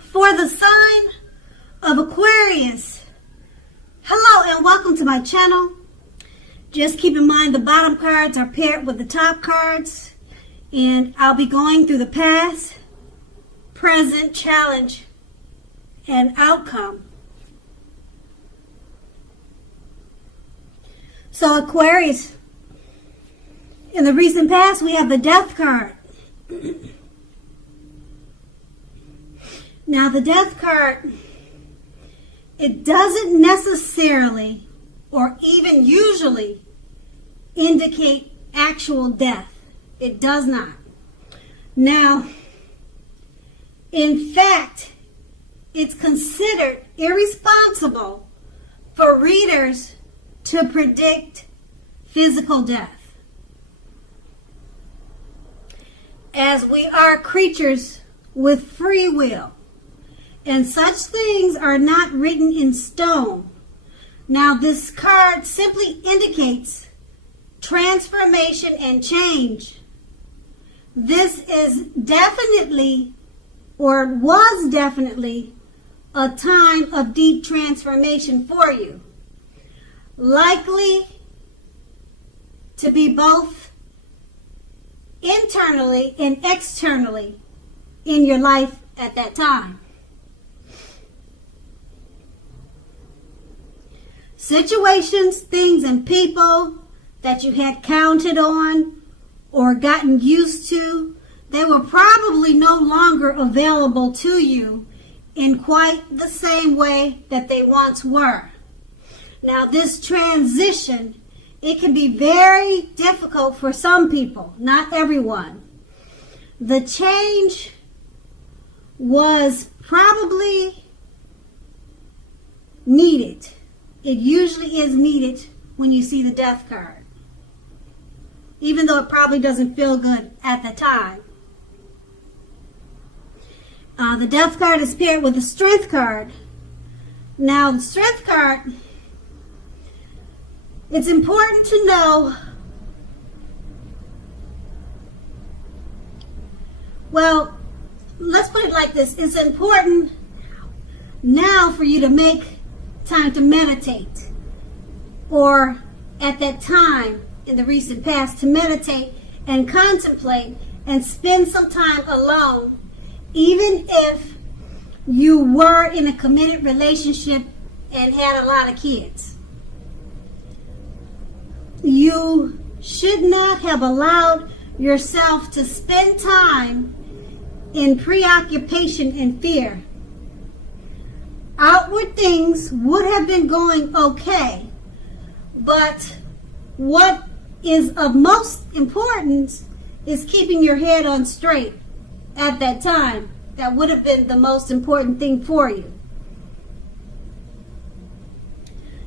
For the sign of Aquarius, hello and welcome to my channel. Just keep in mind the bottom cards are paired with the top cards, and I'll be going through the past, present, challenge, and outcome. So Aquarius, in the recent past we have the Death card. Now the Death card, it doesn't necessarily or even usually indicate actual death. It does not. Now, in fact, it's considered irresponsible for readers to predict physical death, as we are creatures with free will. And such things are not written in stone. Now, this card simply indicates transformation and change. This is definitely, or was definitely, a time of deep transformation for you. Likely to be both internally and externally in your life at that time. Situations, things, and people that you had counted on or gotten used to, they were probably no longer available to you in quite the same way that they once were. Now, this transition, it can be very difficult for some people, not everyone. The change was probably needed. It usually is needed when you see the Death card, even though it probably doesn't feel good at the time. The Death card is paired with the Strength card. Now, the Strength card, it's important to know, well, let's put it like this. It's important now for you to make time to meditate, or at that time in the recent past to meditate and contemplate and spend some time alone, even if you were in a committed relationship and had a lot of kids. You should not have allowed yourself to spend time in preoccupation and fear. Outward things would have been going okay, but what is of most importance is keeping your head on straight at that time. That would have been the most important thing for you.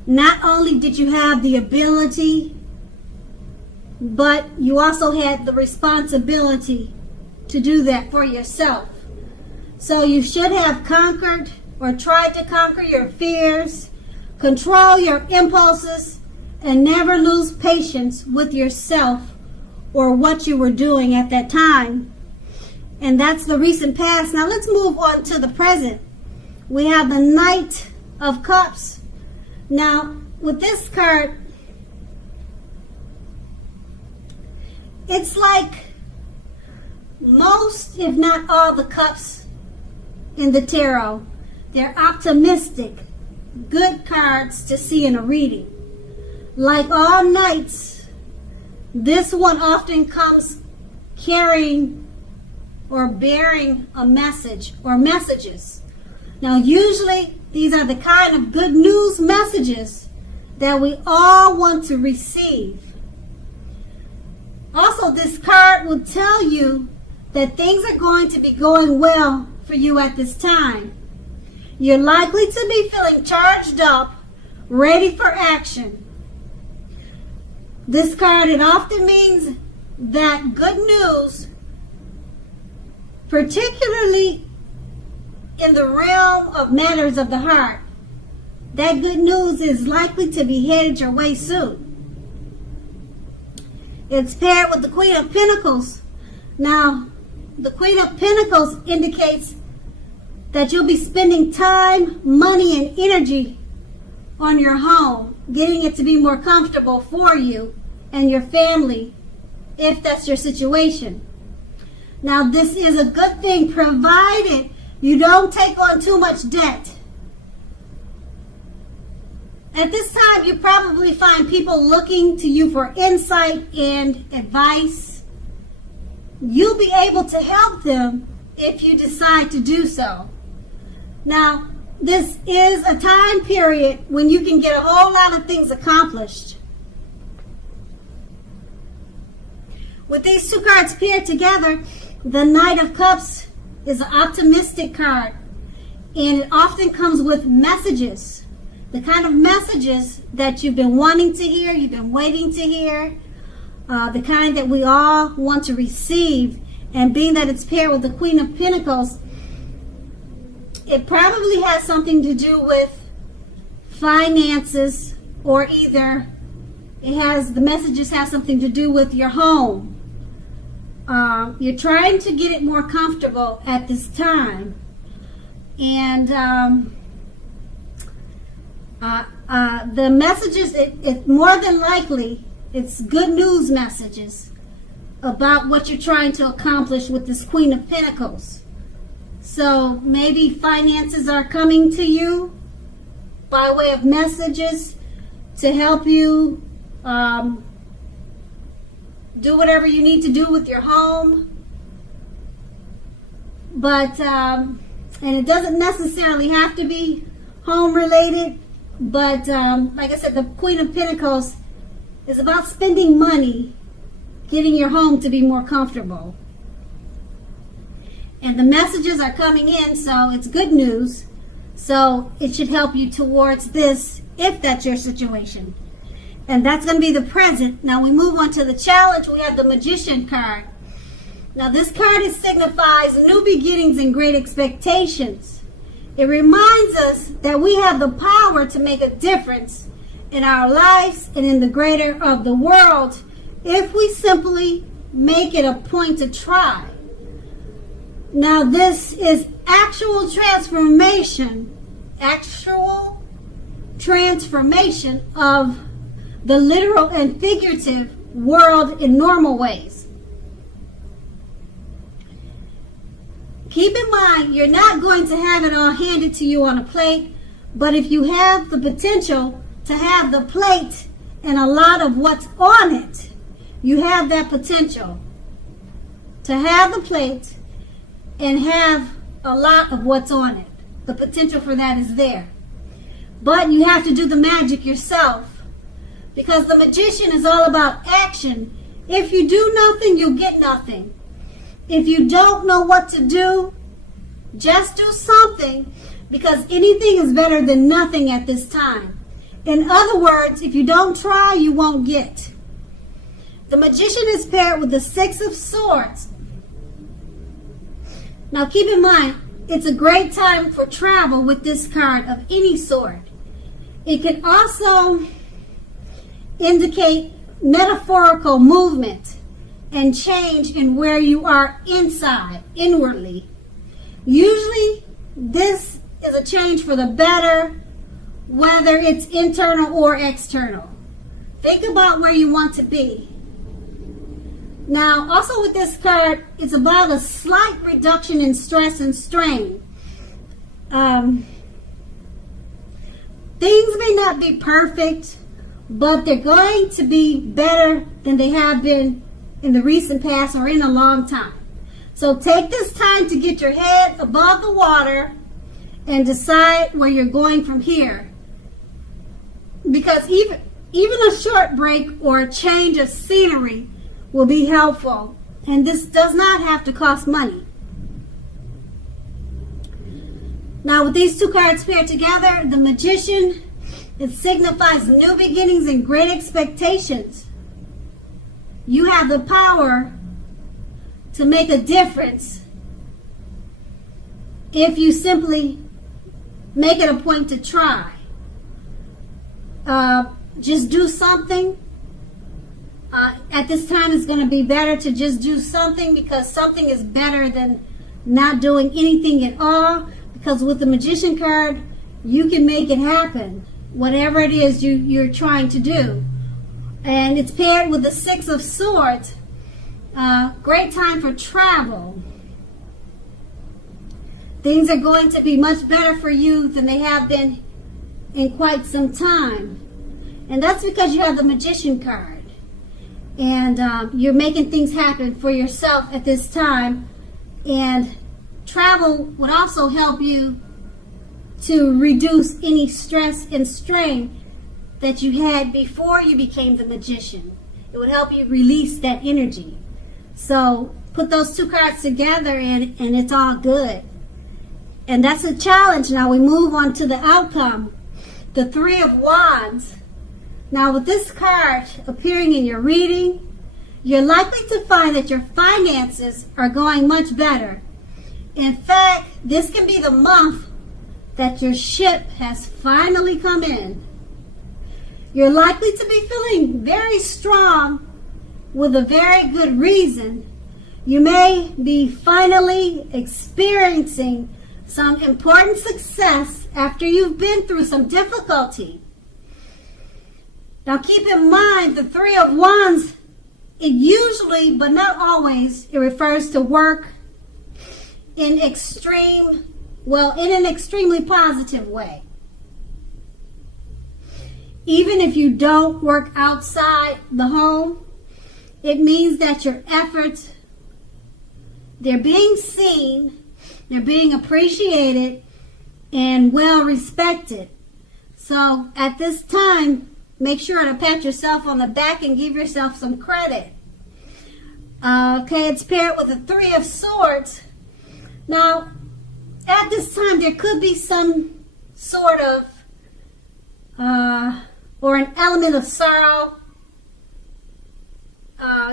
Not only did you have the ability, but you also had the responsibility to do that for yourself. So you should have conquered or tried to conquer your fears, control your impulses, and never lose patience with yourself or what you were doing at that time. And that's the recent past. Now let's move on to the present. We have the Knight of Cups. Now, with this card, it's like most, if not all, the cups in the tarot. They're optimistic, good cards to see in a reading. Like all knights, this one often comes carrying or bearing a message or messages. Now, usually these are the kind of good news messages that we all want to receive. Also, this card will tell you that things are going to be going well for you at this time. You're likely to be feeling charged up, ready for action. This card, it often means that good news, particularly in the realm of matters of the heart, that good news is likely to be headed your way soon. It's paired with the Queen of Pentacles. Now, the Queen of Pentacles indicates that you'll be spending time, money, and energy on your home, getting it to be more comfortable for you and your family, if that's your situation. Now, this is a good thing provided you don't take on too much debt. At this time, you probably find people looking to you for insight and advice. You'll be able to help them if you decide to do so. Now, this is a time period when you can get a whole lot of things accomplished. With these two cards paired together, the Knight of Cups is an optimistic card, and it often comes with messages. The kind of messages that you've been wanting to hear, you've been waiting to hear, the kind that we all want to receive. And being that it's paired with the Queen of Pentacles, it probably has something to do with finances, or either the messages have something to do with your home. You're trying to get it more comfortable at this time. And the messages, it more than likely, it's good news messages about what you're trying to accomplish with this Queen of Pentacles. So maybe finances are coming to you by way of messages to help you do whatever you need to do with your home. But, and it doesn't necessarily have to be home related. But like I said, the Queen of Pentacles is about spending money, getting your home to be more comfortable. And the messages are coming in, so it's good news. So it should help you towards this, if that's your situation. And that's going to be the present. Now we move on to the challenge. We have the Magician card. Now this card signifies new beginnings and great expectations. It reminds us that we have the power to make a difference in our lives and in the greater of the world if we simply make it a point to try. Now this is actual transformation of the literal and figurative world in normal ways. Keep in mind, you're not going to have it all handed to you on a plate, but if you have the potential to have the plate and a lot of what's on it, you have that potential to have the plate and have a lot of what's on it. The potential for that is there. But you have to do the magic yourself, because the Magician is all about action. If you do nothing, you'll get nothing. If you don't know what to do, just do something, because anything is better than nothing at this time. In other words, if you don't try, you won't get. The Magician is paired with the Six of Swords. Now keep in mind, it's a great time for travel with this card of any sort. It can also indicate metaphorical movement and change in where you are inside, inwardly. Usually, this is a change for the better, whether it's internal or external. Think about where you want to be. Now, also with this card, it's about a slight reduction in stress and strain. Things may not be perfect, but they're going to be better than they have been in the recent past or in a long time. So take this time to get your head above the water and decide where you're going from here. Because even a short break or a change of scenery will be helpful. And this does not have to cost money. Now with these two cards paired together, the Magician, it signifies new beginnings and great expectations. You have the power to make a difference if you simply make it a point to try. Just do something. At this time, it's going to be better to just do something, because something is better than not doing anything at all. Because with the Magician card, you can make it happen, whatever it is you're trying to do. And it's paired with the Six of Swords. Great time for travel. Things are going to be much better for you than they have been in quite some time. And that's because you have the Magician card. And you're making things happen for yourself at this time. And travel would also help you to reduce any stress and strain that you had before you became the Magician. It would help you release that energy. So put those two cards together and it's all good. And that's a challenge. Now we move on to the outcome. The Three of Wands. Now with this card appearing in your reading, you're likely to find that your finances are going much better. In fact, this can be the month that your ship has finally come in. You're likely to be feeling very strong with a very good reason. You may be finally experiencing some important success after you've been through some difficulty. Now keep in mind the Three of Wands, it usually, but not always, it refers to work in an extremely positive way. Even if you don't work outside the home, it means that your efforts, they're being seen, they're being appreciated, and well respected. So at this time, make sure to pat yourself on the back and give yourself some credit. Okay, it's paired with the Three of Swords. Now, at this time, there could be some sort of, or an element of sorrow.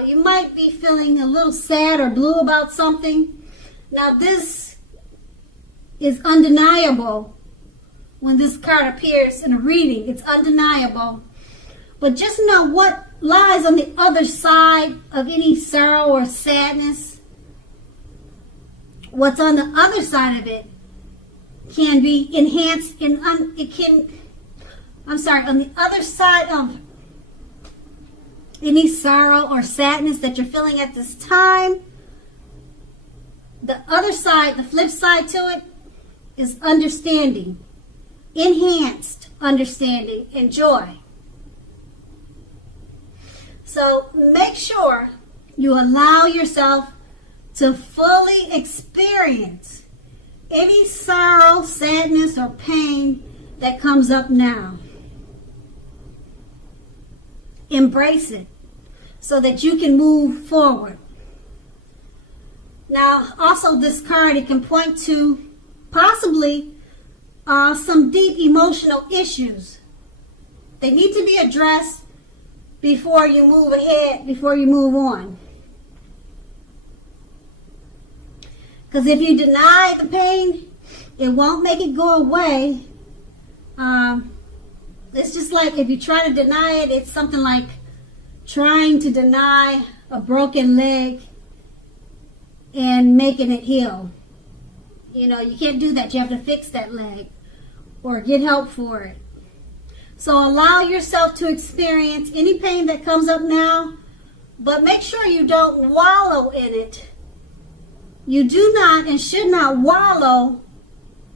You might be feeling a little sad or blue about something. Now, this is undeniable when this card appears in a reading. It's undeniable. But just know what lies on the other side of any sorrow or sadness. What's on the other side of it can be enhanced and on the other side of any sorrow or sadness that you're feeling at this time, the other side, the flip side to it, is understanding, enhanced understanding and joy. So make sure you allow yourself to fully experience any sorrow, sadness, or pain that comes up now. Embrace it so that you can move forward. Now, also this card, it can point to possibly some deep emotional issues. They need to be addressed before you move ahead, before you move on. Because if you deny the pain, it won't make it go away. It's just like if you try to deny it, it's something like trying to deny a broken leg and making it heal. You know, you can't do that. You have to fix that leg or get help for it. So allow yourself to experience any pain that comes up now, but make sure you don't wallow in it. You do not and should not wallow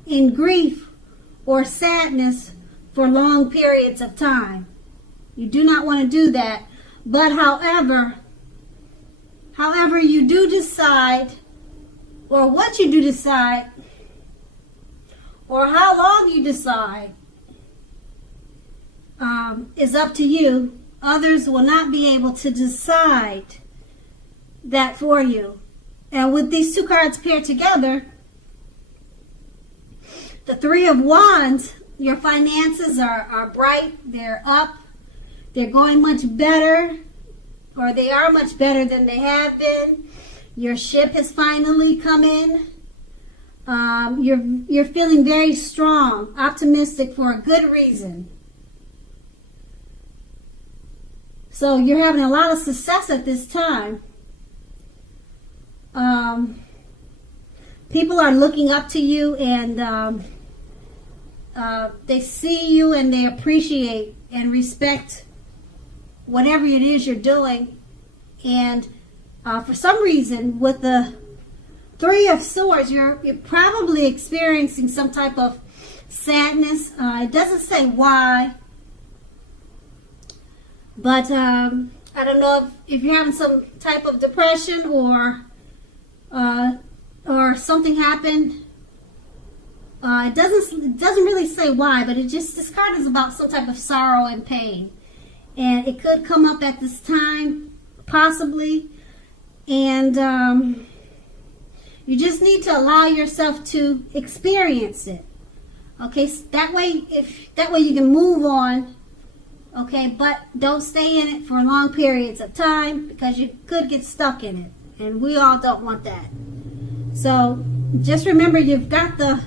in grief or sadness for long periods of time. You do not want to do that. But however you do decide, or what you do decide, or how long you decide, is up to you. Others will not be able to decide that for you. And with these two cards paired together, the Three of Wands, your finances are bright, they're up, they're going much better, or they are much better than they have been. Your ship has finally come in. You're feeling very strong, optimistic for a good reason. So you're having a lot of success at this time. people are looking up to you, and they see you and they appreciate and respect whatever it is you're doing. And for some reason, with the Three of Swords, you're probably experiencing some type of sadness. It doesn't say why, but I don't know if you're having some type of depression or something happened. It doesn't really say why, but this card is about some type of sorrow and pain, and it could come up at this time, possibly, and you just need to allow yourself to experience it. Okay, so that way you can move on. Okay, but don't stay in it for long periods of time, because you could get stuck in it, and we all don't want that. So just remember, you've got the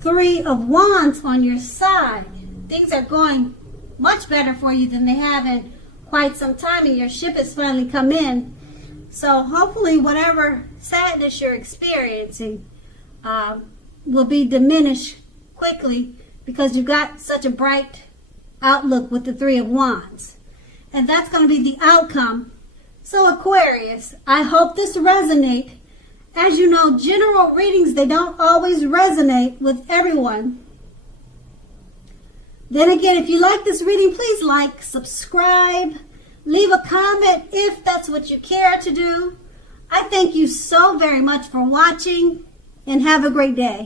Three of Wands on your side. Things are going much better for you than they have in quite some time, and your ship has finally come in. So hopefully whatever sadness you're experiencing will be diminished quickly, because you've got such a bright outlook with the Three of Wands. And that's going to be the outcome. So Aquarius, I hope this resonates. As you know, general readings, they don't always resonate with everyone. Then again, if you like this reading, please like, subscribe, leave a comment if that's what you care to do. I thank you so very much for watching, and have a great day.